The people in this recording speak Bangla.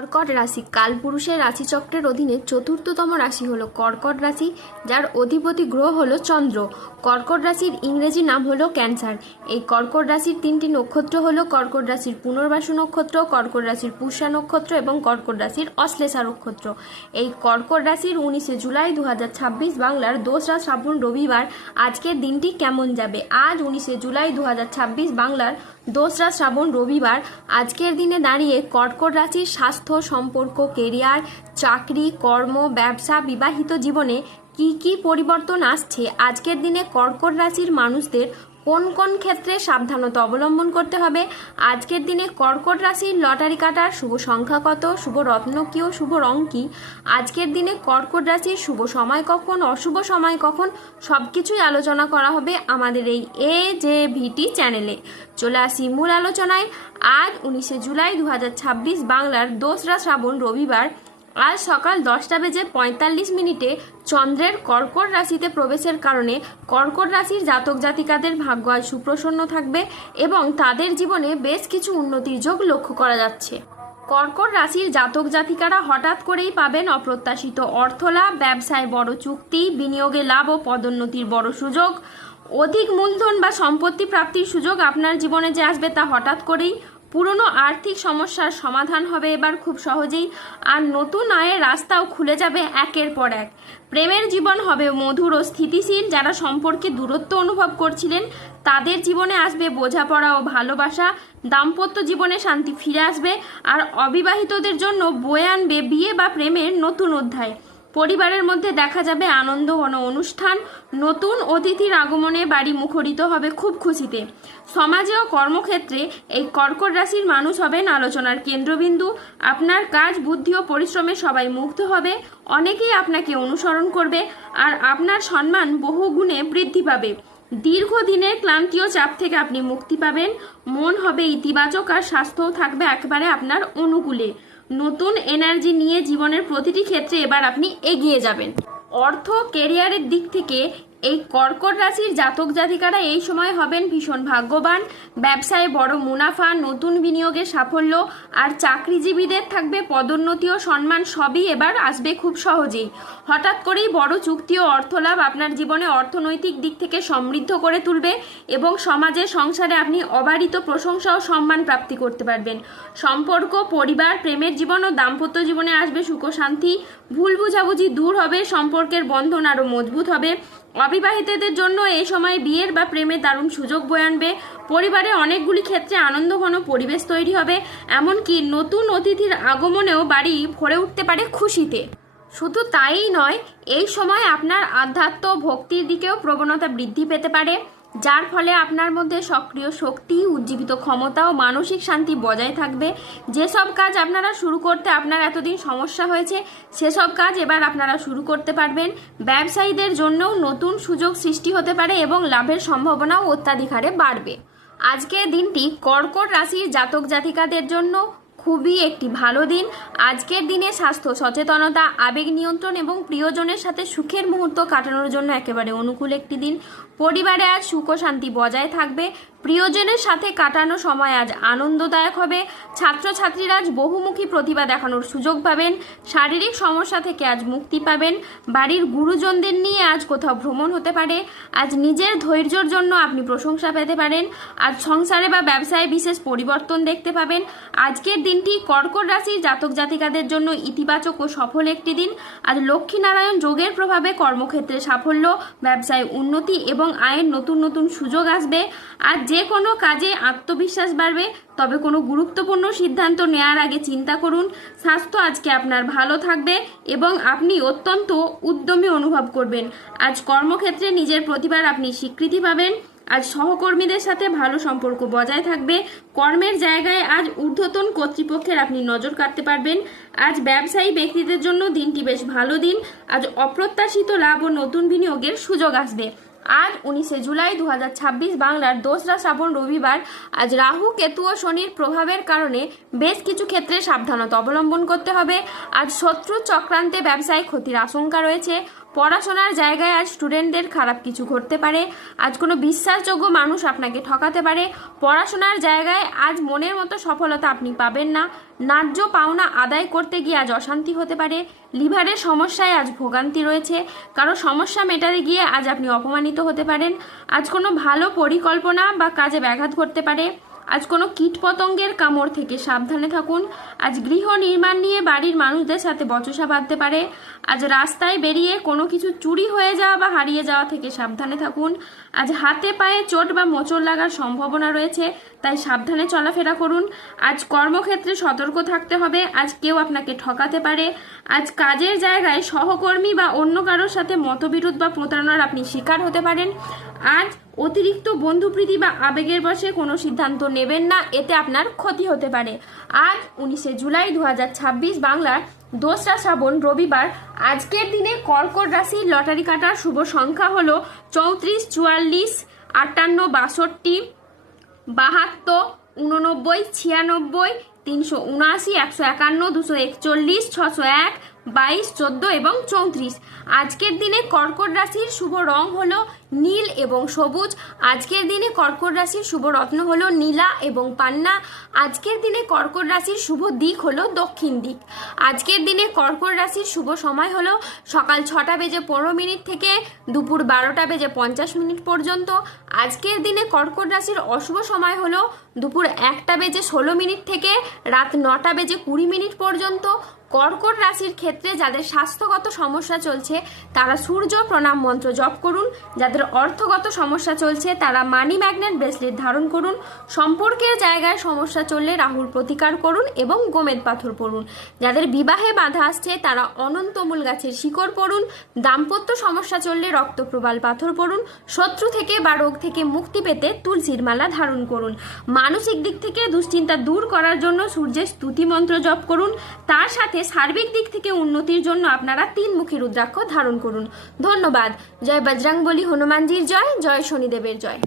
কর্কট রাশি কালপুরুষের রাশিচক্রের অধীনে চতুর্থতম রাশি হলো কর্কট রাশি, যার অধিপতি গ্রহ হলো চন্দ্র। কর্কট রাশির ইংরেজি নাম হলো ক্যান্সার। এই কর্কট রাশির তিনটি নক্ষত্র হলো কর্কট রাশির পুনর্বাসু নক্ষত্র, কর্কট রাশির পুষ্যা নক্ষত্র এবং কর্কট রাশির অশ্লেষা নক্ষত্র। এই কর্কট রাশির 19শে জুলাই 2026 বাংলার 2রা শ্রাবণ রবিবার আজকের দিনটি কেমন যাবে। আজ 19শে জুলাই 2026 বাংলার 2রা শ্রাবণ রবিবার আজকের দিনে দাঁড়িয়ে কর্কট রাশির স্বাস্থ্য, সম্পর্ক, কেরিয়ার, চাকরি, কর্ম, ব্যবসা, বিবাহিত জীবনে কি কি পরিবর্তন আসছে। আজকের দিনে কর্কট রাশির মানুষদের কোন কোন ক্ষেত্রে সাবধানতা অবলম্বন করতে হবে। আজকের দিনে কর্কট রাশির লটারি কাটার শুভ সংখ্যা কত, শুভ রত্ন কি ও শুভ রং কি। আজকের দিনে কর্কট রাশির শুভ সময় কখন, অশুভ সময় কখন, সবকিছুই আলোচনা করা হবে আমাদের এই AJVT চ্যানেলে। চলে আসি মূল আলোচনায়। আজ 19শে জুলাই 2026 বাংলার 2রা শ্রাবণ রবিবার আজ সকাল 10:45 চন্দ্রের কর্কট রাশিতে প্রবেশের কারণে কর্কট রাশির জাতক জাতিকাদের ভাগ্য আজ সুপ্রসন্ন থাকবে এবং তাদের জীবনে বেশ কিছু উন্নতির যোগ লক্ষ্য করা যাচ্ছে। কর্কট রাশির জাতক জাতিকারা হঠাৎ করেই পাবেন অপ্রত্যাশিত অর্থলাভ, ব্যবসায় বড় চুক্তি, বিনিয়োগে লাভ ও পদোন্নতির বড় সুযোগ, অধিক মূলধন বা সম্পত্তি প্রাপ্তির সুযোগ আপনার জীবনে যে আসবে তা হঠাৎ করেই। পুরনো আর্থিক সমস্যার সমাধান হবে এবার খুব সহজেই, আর নতুন আয়ের রাস্তাও খুলে যাবে একের পর এক। প্রেমের জীবন হবে মধুর ও স্থিতিশীল। যারা সম্পর্কে দূরত্ব অনুভব করছিলেন তাদের জীবনে আসবে বোঝাপড়া ও ভালোবাসা। দাম্পত্য জীবনে শান্তি ফিরে আসবে, আর অবিবাহিতদের জন্য বয়ে আনবে বিয়ে বা প্রেমের নতুন অধ্যায়। পরিবারের মধ্যে দেখা যাবে আনন্দ ঘন অনুষ্ঠান, নতুন অতিথির আগমনে বাড়ি মুখরিত হবে খুব খুশিতে। সমাজে ও কর্মক্ষেত্রে এই কর্কট রাশির মানুষ হবেন আলোচনার কেন্দ্রবিন্দু। আপনার কাজ, বুদ্ধি ও পরিশ্রমে সবাই মুগ্ধ হবে, অনেকেই আপনাকে অনুসরণ করবে, আর আপনার সম্মান বহু গুণে বৃদ্ধি পাবে। দীর্ঘদিনের ক্লান্তি ও চাপ থেকে আপনি মুক্তি পাবেন, মন হবে ইতিবাচক, আর স্বাস্থ্যও থাকবে একেবারে আপনার অনুকূলে। নতুন এনার্জি নিয়ে জীবনের প্রতিটি ক্ষেত্রে এবার আপনি এগিয়ে যাবেন। অর্থ, কেরিয়ারের দিক থেকে এই কর্কট রাশির জাতক জাতিকারা এই সময় হবেন ভীষণ ভাগ্যবান। ব্যবসায় বড় মুনাফা, নতুন বিনিয়োগের সাফল্য, আর চাকরিজীবীদের থাকবে পদোন্নতি ও সম্মান, সবই এবার আসবে খুব সহজেই। হঠাৎ করেই বড় চুক্তি ও অর্থলাভ আপনার জীবনে অর্থনৈতিক দিক থেকে সমৃদ্ধ করে তুলবে এবং সমাজে, সংসারে আপনি অবারিত প্রশংসা ও সম্মান প্রাপ্তি করতে পারবেন। সম্পর্ক, পরিবার, প্রেমের জীবন ও দাম্পত্য জীবনে আসবে সুখ শান্তি। ভুল বুঝাবুঝি দূর হবে, সম্পর্কের বন্ধন আরও মজবুত হবে। অবিবাহিতদের জন্য এই সময় বিয়ের বা প্রেমের দারুণ সুযোগ বয়ে আনবে। পরিবারে অনেকগুলি ক্ষেত্রে আনন্দঘন পরিবেশ তৈরি হবে, এমনকি নতুন অতিথির আগমনেও বাড়ি ভরে উঠতে পারে খুশিতে। শুধু তাই নয়, এই সময় আপনার আধ্যাত্ম ভক্তির দিকেও প্রবণতা বৃদ্ধি পেতে পারে, যার ফলে আপনার মধ্যে সক্রিয় শক্তি, উজ্জীবিত ক্ষমতা ও মানসিক শান্তি বজায় থাকবে। যেসব কাজ আপনারা শুরু করতে আপনার এতদিন সমস্যা হয়েছে সেসব কাজ এবার আপনারা শুরু করতে পারবেন। ব্যবসায়ীদের জন্যও নতুন সুযোগ সৃষ্টি হতে পারে এবং লাভের সম্ভাবনাও অত্যাধিক হারে বাড়বে। আজকের দিনটি কর্কট রাশির জাতক জাতিকাদের জন্য খুবই একটি ভালো দিন। আজকের দিনে স্বাস্থ্য সচেতনতা, আবেগ নিয়ন্ত্রণ এবং প্রিয়জনের সাথে সুখের মুহূর্ত কাটানোর জন্য একেবারে অনুকূল একটি দিন। পরিবারে আজ সুখ ও শান্তি বজায় থাকবে। প্রিয়জনের সাথে কাটানো সময় আজ আনন্দদায়ক হবে। ছাত্রছাত্রীরা আজ বহুমুখী প্রতিভা দেখানোর সুযোগ পাবেন। শারীরিক সমস্যা থেকে আজ মুক্তি পাবেন। বাড়ির গুরুজনদের নিয়ে আজ কোথাও ভ্রমণ হতে পারে। আজ নিজের ধৈর্যের জন্য আপনি প্রশংসা পেতে পারেন। আজ সংসারে বা ব্যবসায় বিশেষ পরিবর্তন দেখতে পাবেন। আজকের দিনটি কর্কট রাশির জাতক জাতিকাদের জন্য ইতিবাচক ও সফল একটি দিন। আজ লক্ষ্মীনারায়ণ যোগের প্রভাবে কর্মক্ষেত্রে সাফল্য, ব্যবসায় উন্নতি এবং আয়ের নতুন নতুন সুযোগ আসবে। আজ যে কোনো কাজে আত্মবিশ্বাস বাড়বে, তবে কোনো গুরুত্বপূর্ণ সিদ্ধান্ত নেওয়ার আগে চিন্তা করুন। স্বাস্থ্য আজকে আপনার ভালো থাকবে এবং আপনি অত্যন্ত উদ্যমী অনুভব করবেন। আজ কর্মক্ষেত্রে নিজের প্রতিভার আপনি স্বীকৃতি পাবেন। আজ সহকর্মীদের সাথে ভালো সম্পর্ক বজায় থাকবে। কর্মের জায়গায় আজ ঊর্ধ্বতন কর্তৃপক্ষের আপনি নজর কাটতে পারবেন। আজ ব্যবসায়ী ব্যক্তিদের জন্য দিনটি বেশ ভালো দিন। আজ অপ্রত্যাশিত লাভ ও নতুন বিনিয়োগের সুযোগ আসবে। আজ 19শে জুলাই 2026 বাংলার 2রা শ্রাবণ রবিবার আজ রাহু, কেতু ও শনির প্রভাবের কারণে বেশ কিছু ক্ষেত্রে সাবধানতা অবলম্বন করতে হবে। আজ শত্রু চক্রান্তে ব্যবসায় ক্ষতির আশঙ্কা রয়েছে। পড়াশোনার জায়গায় আজ স্টুডেন্টদের খারাপ কিছু ঘটতে পারে। আজ কোনো বিশ্বাসযোগ্য মানুষ আপনাকে ঠকাতে পারে। পড়াশোনার জায়গায় আজ মনের মতো সফলতা আপনি পাবেন না। ন্যায্য পাওনা আদায় করতে গিয়ে আজ অশান্তি হতে পারে। লিভারের সমস্যায় আজ ভোগান্তি রয়েছে। কারো সমস্যা মেটাতে গিয়ে আজ আপনি অপমানিত হতে পারেন। আজ কোনো ভালো পরিকল্পনা বা কাজে ব্যাঘাত ঘটতে পারে। আজ কোনো কীটপতঙ্গের কামড় থেকে সাবধানে থাকুন। আজ গৃহ নির্মাণ নিয়ে বাড়ির মানুষদের সাথে বচসা বাঁধতে পারে। আজ রাস্তায় বেরিয়ে কোনো কিছু চুরি হয়ে যাওয়া বা হারিয়ে যাওয়া থেকে সাবধানে থাকুন। আজ হাতে পায়ে চোট বা মোচড় লাগার সম্ভাবনা রয়েছে, তাই সাবধানে চলাফেরা করুন। আজ কর্মক্ষেত্রে সতর্ক থাকতে হবে। আজ কেউ আপনাকে ঠকাতে পারে। আজ কাজের জায়গায় সহকর্মী বা অন্য কারোর সাথে মতবিরোধ বা প্রতারণার আপনি শিকার হতে পারেন। আজ অতিরিক্ত বন্ধুপ্রীতি বা আবেগের বশে কোনো সিদ্ধান্ত নেবেন না, এতে আপনার ক্ষতি হতে পারে। আজ 19 জুলাই 2026 বাংলার 2রা শ্রাবণ রবিবার। আজকের দিনে কর্কট রাশির লটারি কাটার শুভ সংখ্যা হলো 34, 44, 58, 62, 72, 89, 96, 379, 151, 241, 601, 22, 14 এবং 34। আজকের দিনে কর্কট রাশির শুভ রং হলো নীল এবং সবুজ। আজকের দিনে কর্কট রাশির শুভ রত্ন হলো নীলা এবং পান্না। আজকের দিনে কর্কট রাশির শুভ দিক হলো দক্ষিণ দিক। আজকের দিনে কর্কট রাশির শুভ সময় হলো সকাল 6:15 থেকে দুপুর 12:50 পর্যন্ত। আজকের দিনে কর্কট রাশির অশুভ সময় হলো দুপুর 1:16 থেকে রাত 9:20 পর্যন্ত। কর্কট রাশির ক্ষেত্রে যাদের স্বাস্থ্যগত সমস্যা চলছে তারা সূর্য প্রণাম মন্ত্র জপ করুন। যাদের অর্থগত সমস্যা চলছে তারা মানি ম্যাগনেট ব্রেসলেট ধারণ করুন। সম্পর্কের জায়গায় সমস্যা চললে রাহুর প্রতিকার করুন এবং গোমেদ পাথর পড়ুন। যাদের বিবাহে বাধা আসছে তারা অনন্তমূল গাছের শিকড় পড়ুন। দাম্পত্য সমস্যা চললে রক্তপ্রবাল পাথর পড়ুন। শত্রু থেকে বা রোগ থেকে মুক্তি পেতে তুলসীর মালা ধারণ করুন। মানসিক দিক থেকে দুশ্চিন্তা দূর করার জন্য সূর্যের স্তুতি মন্ত্র জপ করুন। তার সাথে সার্বিক দিক থেকে উন্নতির জন্য আপনারা 3 মুখী রুদ্রাক্ষ ধারণ করুন। ধন্যবাদ। জয় বজরংবলী, হনুমানজির জয়, জয় শনিদেবের জয়।